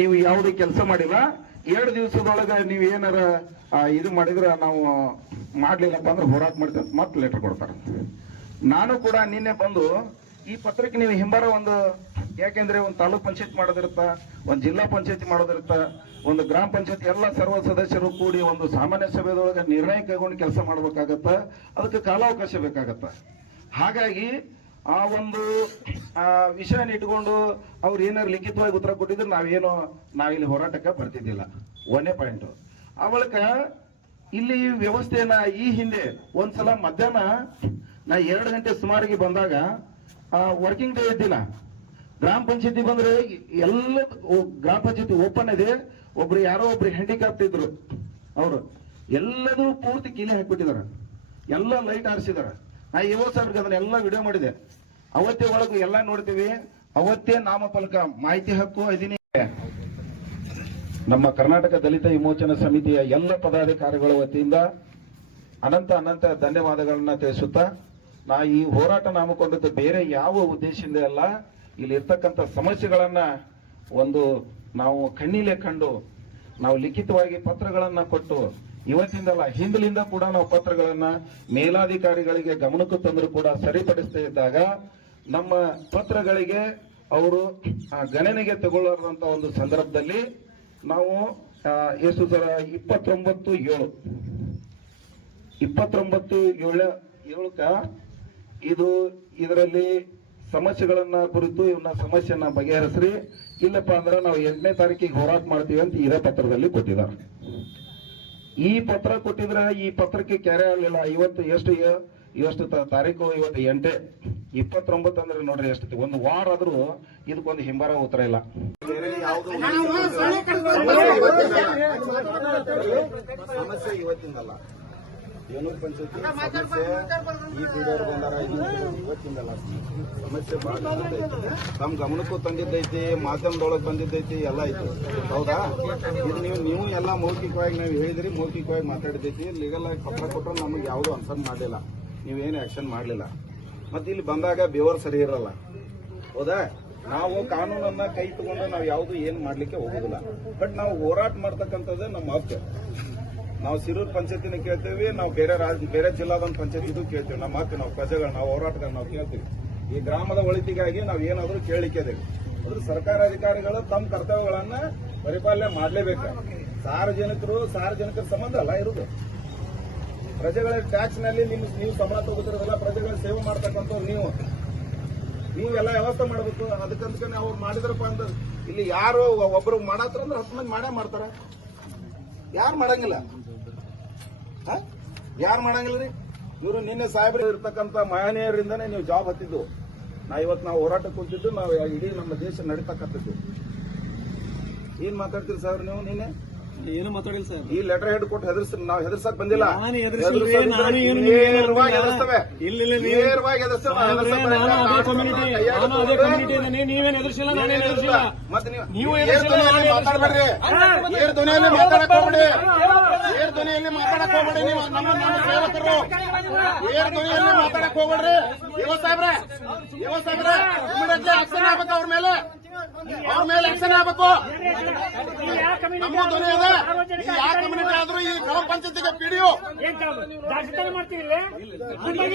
ನೀವು ಯಾವುದೇ ಕೆಲಸ ಮಾಡಿಲ್ಲ, ಎರಡು ದಿವಸದೊಳಗೆ ನೀವು ಏನಾರ ಇದು ಮಾಡಿದ್ರೆ ನಾವು ಮಾಡ್ಲಿಲ್ಲಪ್ಪ ಅಂದ್ರೆ ಹೋರಾಟ ಮಾಡ್ತೇವೆ ಮತ್ತೆ ಲೆಟರ್ ಕೊಡ್ತಾರೆ. ನಾನು ಕೂಡ ನಿನ್ನೆ ಬಂದು ಈ ಪತ್ರಕ್ಕೆ ನೀವು ಹಿಂಬಾರ ಒಂದು, ಯಾಕೆಂದ್ರೆ ಒಂದು ತಾಲೂಕ್ ಪಂಚಾಯತ್ ಮಾಡೋದಿರುತ್ತ, ಒಂದು ಜಿಲ್ಲಾ ಪಂಚಾಯತ್ ಮಾಡೋದಿರುತ್ತ, ಒಂದು ಗ್ರಾಮ ಪಂಚಾಯತ್ ಎಲ್ಲ ಸರ್ವ ಸದಸ್ಯರು ಕೂಡಿ ಒಂದು ಸಾಮಾನ್ಯ ಸಭೆದೊಳಗೆ ನಿರ್ಣಯ ಕೈಗೊಂಡು ಕೆಲಸ ಮಾಡ್ಬೇಕಾಗತ್ತ, ಅದಕ್ಕೆ ಕಾಲಾವಕಾಶ ಬೇಕಾಗತ್ತ. ಹಾಗಾಗಿ ಆ ಒಂದು, ಆ ವಿಷಯನ ಇಟ್ಕೊಂಡು ಅವ್ರು ಏನಾರು ಲಿಖಿತವಾಗಿ ಉತ್ತರ ಕೊಟ್ಟಿದ್ರು ನಾವೇನು, ನಾವಿಲ್ಲಿ ಹೋರಾಟಕ್ಕೆ ಬರ್ತಿದ್ದಿಲ್ಲ. ಒಂದೇ ಪಾಯಿಂಟ್ ಅವಳಕ ಇಲ್ಲಿ ವ್ಯವಸ್ಥೆನ ಈ ಹಿಂದೆ ಒಂದ್ಸಲ ಮಧ್ಯಾಹ್ನ, ನಾ ಎರಡು ಗಂಟೆ ಸುಮಾರಿಗೆ ಬಂದಾಗ ವರ್ಕಿಂಗ್ ಡೇ ಇದ್ದಿಲ್ಲ ಗ್ರಾಮ ಪಂಚಾಯತಿ ಬಂದ್ರೆ ಎಲ್ಲ ಗ್ರಾಮ ಪಂಚಾಯತಿ ಓಪನ್ ಇದೆ. ಒಬ್ರು ಯಾರೋ ಒಬ್ರು ಹ್ಯಾಂಡಿಕ್ಯಾಪ್ಟ್ ಇದ್ರು. ಅವರು ಎಲ್ಲದೂ ಪೂರ್ತಿ ಕೀಲಿ ಹಾಕ್ಬಿಟ್ಟಿದಾರ ಎಲ್ಲ ಲೈಟ್ ಆರಿಸಿದಾರ ನಾ ಯುವ ಸಾಹೇಬ್ರಿಗೆ ಅದನ್ನೆಲ್ಲ ವಿಡಿಯೋ ಮಾಡಿದೆ. ಅವತ್ತೇ ಒಳಗೆ ಎಲ್ಲ ನೋಡ್ತೀವಿ. ಅವತ್ತೇ ನಾಮಫಲಕ ಮಾಹಿತಿ ಹಕ್ಕು ಇದೀನಿ ನಮ್ಮ ಕರ್ನಾಟಕ ದಲಿತ ವಿಮೋಚನಾ ಸಮಿತಿಯ ಎಲ್ಲ ಪದಾಧಿಕಾರಿಗಳ ವತಿಯಿಂದ ಅನಂತ ಅನಂತ ಧನ್ಯವಾದಗಳನ್ನ ತಿಳಿಸುತ್ತಾ, ನಾ ಈ ಹೋರಾಟ ನಾಮಕೊಂಡದ್ದು ಬೇರೆ ಯಾವ ಉದ್ದೇಶದಿಂದ ಅಲ್ಲ ಇಲ್ಲಿ ಇರ್ತಕ್ಕಂಥ ಸಮಸ್ಯೆಗಳನ್ನ ಒಂದು ನಾವು ಕಣ್ಣಿಲೆ ಕಂಡು, ನಾವು ಲಿಖಿತವಾಗಿ ಪತ್ರಗಳನ್ನು ಕೊಟ್ಟು ಇವತ್ತಿಂದಲ್ಲ ಹಿಂದಿನಿಂದ ಕೂಡ ನಾವು ಪತ್ರಗಳನ್ನ ಮೇಲಾಧಿಕಾರಿಗಳಿಗೆ ಗಮನಕ್ಕೆ ತಂದರೂ ಕೂಡ ಸರಿಪಡಿಸ್ತಾ ಇದ್ದಾಗ ನಮ್ಮ ಪತ್ರಗಳಿಗೆ ಅವರು ಗಣನೆಗೆ ತಗೊಳ್ಳುವಂತ ಒಂದು ಸಂದರ್ಭದಲ್ಲಿ ನಾವು ಎಷ್ಟು ಸರ ಇಪ್ಪತ್ತೊಂಬತ್ತು ಏಳು. ಇಪ್ಪತ್ತೊಂಬತ್ತು ಏಳು ಏಳಕ ಇದು ಇದರಲ್ಲಿ ಸಮಸ್ಯೆಗಳನ್ನ ಕುರಿತು ಇವನ್ನ ಸಮಸ್ಯೆಯನ್ನ ಬಗೆಹರಿಸ್ರಿ. ಇಲ್ಲಪ್ಪ ಅಂದ್ರೆ ನಾವು ಎಂಟನೇ ತಾರೀಕಿಗೆ ಹೋರಾಟ ಮಾಡ್ತೀವಿ ಅಂತ ಇದೇ ಪತ್ರದಲ್ಲಿ ಕೊಟ್ಟಿದ್ದಾರೆ. ಈ ಪತ್ರ ಕೊಟ್ಟಿದ್ರೆ ಈ ಪತ್ರಕ್ಕೆ ಕೆರೆ ಆಗಲಿಲ್ಲ. ಇವತ್ತು ಎಷ್ಟು ಎಷ್ಟು ತ- ತಾರೀಕು? ಇವತ್ತು ಎಂಟೆ. ಇಪ್ಪತ್ತೊಂಬತ್ತು ಅಂದ್ರೆ ನೋಡ್ರಿ ಎಷ್ಟು ಒಂದು ವಾರ ಆದ್ರೂ ಇದಕ್ಕೊಂದು ಹಿಂಬಾರ ಉತ್ತರ ಇಲ್ಲ. ಸಮಸ್ಯೆ ಇವತ್ತಿಂದಲ್ಲ. ಏನೂರು ಪಂಚಾಯತಿ ಸಮಸ್ಯೆ ಈ ಪೀರಿಯಡ್ ಬಂದಾರ ಇವತ್ತಿಂದಲ್ಲ ಸಮಸ್ಯೆ. ಬಹಳ. ತಮ್ಮ ಗಮನಕ್ಕೂ ತಂದಿದ್ದೈತಿ ಮಾಧ್ಯಮದೊಳಗೆ ಬಂದಿದ್ದೈತಿ ಎಲ್ಲ ಐತಿ. ಹೌದಾ? ಇದು ನೀವು ನೀವು ಎಲ್ಲ ಮೌಖಿಕವಾಗಿ ನಾವು ಹೇಳಿದ್ರಿ ಮೌಖಿಕವಾಗಿ ಮಾತಾಡಿದ್ದೈತಿ. ಲೀಗಲ್ ಆಗಿ ಪತ್ರ ಕೊಟ್ಟರು ನಮಗೆ ಯಾವುದೂ ಅನ್ಸನ್ ಮಾಡಲಿಲ್ಲ. ನೀವೇನು ಆಕ್ಷನ್ ಮಾಡಲಿಲ್ಲ. ಮತ್ತೆ ಇಲ್ಲಿ ಬಂದಾಗ ಬೇವರ್ ಸರಿ ಇರಲ್ಲ. ಹೌದಾ? ನಾವು ಕಾನೂನನ್ನ ಕೈ ತಗೊಂಡು ನಾವು ಯಾವುದು ಏನು ಮಾಡ್ಲಿಕ್ಕೆ ಹೋಗೋದಿಲ್ಲ. ಬಟ್ ನಾವು ಹೋರಾಟ ಮಾಡ್ತಕ್ಕಂಥದ್ದು ನಮ್ಮ ಹಕ್ಕು ನಾವು ಸಿರೂರ್ ಪಂಚಾಯತಿನ ಕೇಳ್ತೇವೆ, ನಾವು ಬೇರೆ ರಾಜ್ಯ ಬೇರೆ ಜಿಲ್ಲಾದೊಂದು ಪಂಚಾಯತಿ ಇದು ಕೇಳ್ತೇವೆ. ನಮ್ಮ ಮಾತು ನಾವು ಪ್ರಜೆಗಳು ನಾವು ಹೋರಾಟಗಳು ನಾವು ಕೇಳ್ತೀವಿ. ಈ ಗ್ರಾಮದ ಒಳಿತಿಗಾಗಿ ನಾವು ಏನಾದರೂ ಕೇಳಿಕೆ ಇದೇವೆ ಸರ್ಕಾರ ಅಧಿಕಾರಿಗಳು ತಮ್ಮ ಕರ್ತವ್ಯಗಳನ್ನ ಪರಿಪಾಲನೆ ಮಾಡಲೇಬೇಕು. ಸಾರ್ವಜನಿಕರು, ಸಾರ್ವಜನಿಕರ ಸಂಬಂಧ ಅಲ್ಲ, ಇರುವುದು. ಪ್ರಜೆಗಳ ಟ್ಯಾಕ್ಸ್ನಲ್ಲಿ ನಿಮ್, ನೀವು ಸಂಬಳ ತಗೋತಿರೋದಿಲ್ಲ ಪ್ರಜೆಗಳ ಸೇವೆ ಮಾಡ್ತಕ್ಕಂಥವ್ರು ನೀವು. ನೀವೆಲ್ಲ ವ್ಯವಸ್ಥೆ ಮಾಡಬೇಕು. ಅದಕ್ಕಂತ ಅವ್ರು ಮಾಡಿದ್ರಪ್ಪ ಅಂದ್ರೆ ಇಲ್ಲಿ ಯಾರು ಒಬ್ಬರು ಮಾಡತ್ರ ಅಂದ್ರೆ ಹತ್ತು ಮಂದಿ ಮಾಡೇ ಮಾಡ್ತಾರ. ಯಾರು ಮಾಡಂಗಿಲ್ಲ. ಯಾರು ಮಾಡಂಗಿಲ್ಲ ರೀ? ಇವರು ನಿನ್ನೆ ಸಾಹೇಬ್ರು ಇರ್ತಕ್ಕಂಥ ಮಹನೀಯರಿಂದನೇ ನೀವು ಜಾಬ್ ಹತ್ತಿದ್ದು. ನಾ ಇವತ್ತು ನಾವು ಹೋರಾಟ ಕುಂತಿದ್ದು, ನಾವು ಇಡೀ ನಮ್ಮ ದೇಶ ನಡೀತಕ್ಕಂಥದ್ದು. ಏನ್ ಮಾತಾಡ್ತೀರಿ ಸರ್ ನೀವು ನಿನ್ನೆ? ಏನು ಮಾತಾಡಿಲ್ಲ ಸರ್. ಈ ಲೆಟರ್ ಹೆಡ್ ಕೊಟ್ಟು ಹೆದರ್ಸ್ ನಾವು ಹೆದರ್ಸಕ್ ಬಂದಿಲ್ಲ. ನಾನು ಹೆದರ್ಸಿಲ್ರಿ, ಹೆದರ್ಸೋದಿದ್ರೆ ನಾನು ಏನು ನಿಮ್ಗೆ ನೇರವಾಗಿ ಹೇಳಿಲ್ಲ. ಹೆದರ್ಸ್ತವೆ. ಇಲ್ಲ, ಇಲ್ಲ, ನೀವು- ನೇರವಾಗಿ ಹೆದರ್ಸ್ತವೆ. ಸಾಹೇಬ್ರೆ, ಹೆದರ್ಸಕ್ ನಾನು ಬರಲ್ಲ. ಅದೇ ಕಾನೂನನ್ನ ಕಮ್ಯುನಿಟಿ ಕೈಯಾಗ ನಾನು ಅದೇ ಕಮ್ಯುನಿಟಿ ಇದ್ದೇನೆ ನೀವೇನು ಎದುರಿಸಿಲ್ಲ ನಾನೇನು ಎದುರಿಸಿಲ್ಲ ಮತ್ತೆ ನೀವು ನೀವು ಏರ್ ಎದುರಿಸಿಲ್ಲ, ಧ್ವನಿಯಲ್ಲಿ ನಾನು ಮಾತಾಡ್ಬೇಡ್ರಿ. ಏರ್ ಧ್ವನಿಯಲ್ಲಿ ಮಾತಾಡಕ್ ಹೋಗ್ಬೇಡಿ. ಏರ್ ಧ್ವನಿಯಲ್ಲಿ ಮಾತಾಡಕ್ ಹೋಗ್ಬೇಡಿ ನೀವು ನಮ್ಮ ನಮ್ಮ ಸೇವಕರು. ಏರ್ ಧ್ವನಿಯಲ್ಲಿ ಮಾತಾಡಕ್ ಹೋಗ್ಬೇಡ್ರಿ. ಯುವ ಸಾಹೇಬ್ರೆ ಯುವ ಸಾಹೇಬ್ರೆ ಇಮಿಡಿಯೇಟ್ಲಿ ಆಕ್ಷನ್ ಆಗ್ಬೇಕು ಅವ್ರ ಮೇಲೆ. ಅವ್ರ ಆಗಬೇಕು ನಮ್ಮ ಧ್ವನಿ ಇದೆ. ಈ ಯಾವ ಕಮ್ಯುನಿಟಿ ಆದ್ರೂ ಈ ಗ್ರಾಮ ಪಂಚಾಯತಿಗೆ ಪಿಡಿಯು.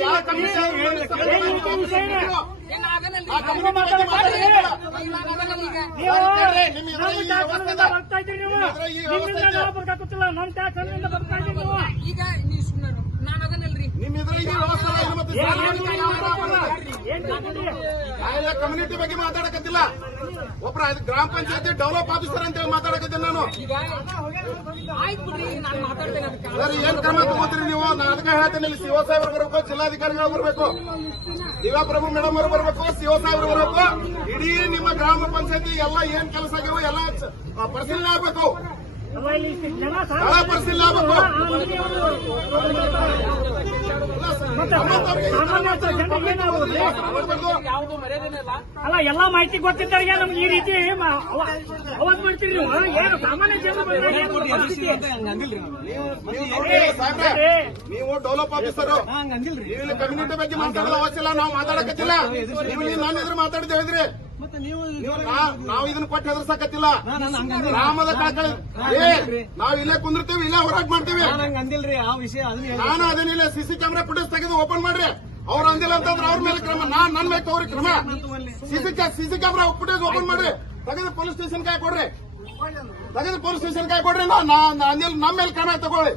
ಯಾವ ಕಮ್ಯುನಿಟಿ ನಿಮ್ಮ ಎದುರು ಈ ವ್ಯವಸ್ಥೆ ಇದೆ. ನಾವೆಲ್ಲ ಕಮ್ಯುನಿಟಿ ಬಗ್ಗೆ ಮಾತಾಡಕತ್ತಿಲ್ಲ. ಒಬ್ರ ಗ್ರಾಮ ಪಂಚಾಯತಿ ಡೆವಲಪ್ ಆಫೀಸರ್ ಅಂತ ಹೇಳಿ ಮಾತಾಡಕತ್ತೀನಿ ನಾನು. ಸರ್ ಏನ್ ಕ್ರಮ ತಗೋತೀರಿ ನೀವು? ನಾಟಕ ಅದಕ್ಕೆ ಹೇಳ್ತೇನೆ ಇಲ್ಲಿ ಸಿಒ ಸಾಹೇಬ್ರು ಬರಬೇಕು ಜಿಲ್ಲಾಧಿಕಾರಿಗಳು ಬರಬೇಕು. ದಿವಾಪ್ರಭು ಮೇಡಮ್ ಅವರು ಬರಬೇಕು ಸಿಒ ಸಾಹೇಬ್ರು ಬರಬೇಕು. ಇಡೀ ನಿಮ್ಮ ಗ್ರಾಮ ಪಂಚಾಯತಿ ಎಲ್ಲ ಏನ್ ಕೆಲಸ ಆಗ್ಯಾವ ಎಲ್ಲ ಪರಿಶೀಲನೆ ಆಗ್ಬೇಕು. ಇಲ್ಲಿ ಸ್ಥಳ ಪರಿಶೀಲನೆ ಆಗ್ಬೇಕು ಆ ಅಂಗಡಿಯವರು ಮತ್ತೆ ಸಾಮಾನ್ಯ ಜನರಿಗೆ ಅಲ್ಲ ಎಲ್ಲಾ ಮಾಹಿತಿ ಗೊತ್ತಿದ್ದವ್ರಿಗೆ ನಮ್ಗೆ ಈ ರೀತಿ ಅವತ್ ಮಾಡ್ತೀರಿ ನೀವು. ಏನು ಸಾಮಾನ್ಯ ನೀವು. ನೀವು ನೋಡ್ರಿ ನೀವು ಡೆವಲಪ್ ಆಫೀಸರು ನೀವು ಕಮ್ಯುನಿಟಿ ಬಗ್ಗೆ ಮಾತಾಡೋದು ಅವಶ್ಯ ಇಲ್ಲ ನಾವು ಮಾತಾಡಕತ್ತಿಲ್ಲ ನೀವು ನಾನು ಎದುರು ಮಾತಾಡಿದ್ದು ಹೇಳಿದ್ರಿ ನೀವು ಇದನ್ನ ಕೊಟ್ಟು ಹೆದರ್ಸಕತ್ತಿಲ್ಲ. ಗ್ರಾಮದ ಕಳಕಳಿ ಏ ನಾವ್ ಇಲ್ಲೇ ಕುಂದಿರ್ತೀವಿ ಇಲ್ಲೇ ಹೋರಾಟ ಮಾಡ್ತೀವಿ. ಅದೇನಿಲ್ಲ ಅಂದಿಲ್ರಿ ಆ ವಿಷಯ ನಾನು ಅದನ್ನಿಲ್ಲ ಸಿಸಿ ಕ್ಯಾಮ್ರಾ ಫುಟೇಜ್ ತೆಗೆದು ಓಪನ್ ಮಾಡ್ರಿ. ಅವ್ರ ಅಂದಿಲ್ಲ ಅಂತಂದ್ರೆ ಅವ್ರ ಮೇಲೆ ಕ್ರಮ. ನಾನ್ ನನ್ ಮೇಲೆ ಅವ್ರಿಗೆ ಕ್ರಮ. CC CC camera footage open ಮಾಡ್ರಿ. ತೆಗೆದು ಪೊಲೀಸ್ ಸ್ಟೇಷನ್ ಕಾಯ್ ಕೊಡ್ರಿ ತೆಗೆದು ಪೊಲೀಸ್ ಸ್ಟೇಷನ್ ಕಾಯ್ ಕೊಡ್ರಿ ಅಂದಿಲ್ಲ ನಮ್ಮ ಮೇಲೆ ಕ್ರಮ ತಗೊಳ್ಳಿ.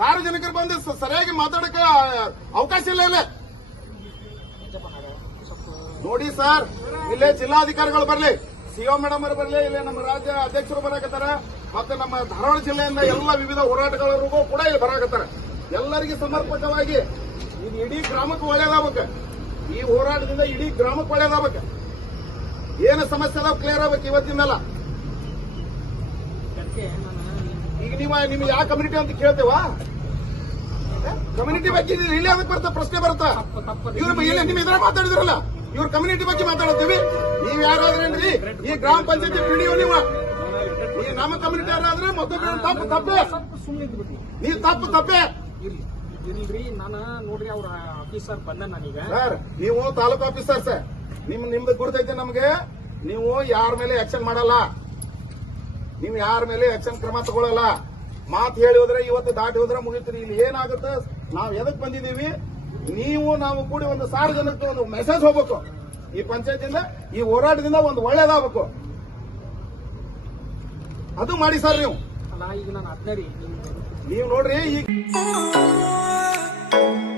ಸಾರ್ವಜನಿಕರು ಬಂದು ಸರಿಯಾಗಿ ಮಾತಾಡಕ್ಕೆ ಅವಕಾಶ ಇಲ್ಲ ಇಲ್ಲ. ನೋಡಿ ಸರ್. ಇಲ್ಲೇ ಜಿಲ್ಲಾಧಿಕಾರಿಗಳು ಬರಲಿ, ಸಿಒ ಮೇಡಮ್ ಅವರು ಬರಲಿ, ಇಲ್ಲೇ ನಮ್ಮ ರಾಜ್ಯ ಅಧ್ಯಕ್ಷರು ಬರಾಕತ್ತಾರ, ಮತ್ತೆ ನಮ್ಮ ಧಾರವಾಡ ಜಿಲ್ಲೆಯಿಂದ ಎಲ್ಲ ವಿವಿಧ ಹೋರಾಟಗಾರರಿಗೂ ಕೂಡ ಇಲ್ಲಿ ಬರಾಕತ್ತಾರ. ಎಲ್ಲರಿಗೆ ಸಮರ್ಪಕವಾಗಿ ಇದು ಇಡೀ ಗ್ರಾಮಕ್ಕೆ ಒಳ್ಳೇದಾಗಬೇಕು. ಈ ಹೋರಾಟದಿಂದ ಇಡೀ ಗ್ರಾಮಕ್ಕೆ ಒಳ್ಳೇದಾಗಬೇಕು. ಏನು ಸಮಸ್ಯೆ ಅದಾವ ಕ್ಲಿಯರ್ ಆಗ್ಬೇಕು ಮೇಲೆ. ಈಗ ನೀವು, ನಿಮ್ಗೆ ಯಾವ ಕಮ್ಯುನಿಟಿ ಅಂತ ಕೇಳ್ತೇವಾ? ಕಮ್ಯುನಿಟಿ ಬಗ್ಗೆ ಇಲ್ಲಿ ಅದಕ್ಕೆ ಬರ್ತಾ ಪ್ರಶ್ನೆ ಬರ್ತಾ ಇವ್ರ ಬಗ್ಗೆ ನಿಮ್ ಇದ್ರ ಮಾತಾಡಿದ್ರಲ್ಲ. ಇವ್ರ ಕಮ್ಯುನಿಟಿ ಬಗ್ಗೆ ಮಾತಾಡ್ತೀವಿ ನೀವ್ ಯಾರಾದ್ರೇನ್ರಿ ಈ ಗ್ರಾಮ ಪಂಚಾಯತಿ ಪಿಡಿಒ ನೀವು? ಈ ನಮ್ಮ ಕಮ್ಯುನಿಟಿ ಯಾರಾದ್ರೆ ಮತ್ತೊಬ್ಬರು ತಪ್ಪು ತಪ್ಪೆ? ಸುಮ್ಮನೆ ನೀವು ತಪ್ಪು ತಪ್ಪೆ? ಇಲ್ರಿ ನಾನು ನೋಡ್ರಿ ಅವ್ರ ಆಫೀಸರ್ ಬಂದ ನನಗೆ. ಸರ್ ನೀವು ತಾಲೂಕು ಆಫೀಸರ್ ಸರ್ ನಿಮ್ ನಿಮ್ದು ಗುರ್ತೈತೆ ನಮಗೆ. ನೀವು ಯಾರ ಮೇಲೆ ಆಕ್ಷನ್ ಮಾಡಲ್ಲ. ನೀವು ಯಾರ ಮೇಲೆ ಆಕ್ಷನ್ ಕ್ರಮ ತಗೊಳ್ಳಲ್ಲ ಮಾತು ಹೇಳಿ ಹೋದ್ರೆ ಇವತ್ತು ದಾಟಿ ಹೋದ್ರೆ ಮುಗಿತೀರಿ. ಇಲ್ಲಿ ಏನಾಗುತ್ತೆ? ನಾವ್ ಎದಕ್ ಬಂದಿದೀವಿ ನೀವು ನಾವು ಕೂಡಿ ಒಂದು ಸಾರ್ವಜನಿಕ ಒಂದು ಮೆಸೇಜ್ ಹೋಗ್ಬೇಕು. ಈ ಪಂಚಾಯತಿಂದ ಈ ಹೋರಾಟದಿಂದ ಒಂದು ಒಳ್ಳೇದಾಗಬೇಕು. ಅದು ಮಾಡಿ ಸರ್ ನೀವು. ಅಲ್ಲ ಈಗ ನಾನು ನೀವು ನೋಡ್ರಿ ಈ Oh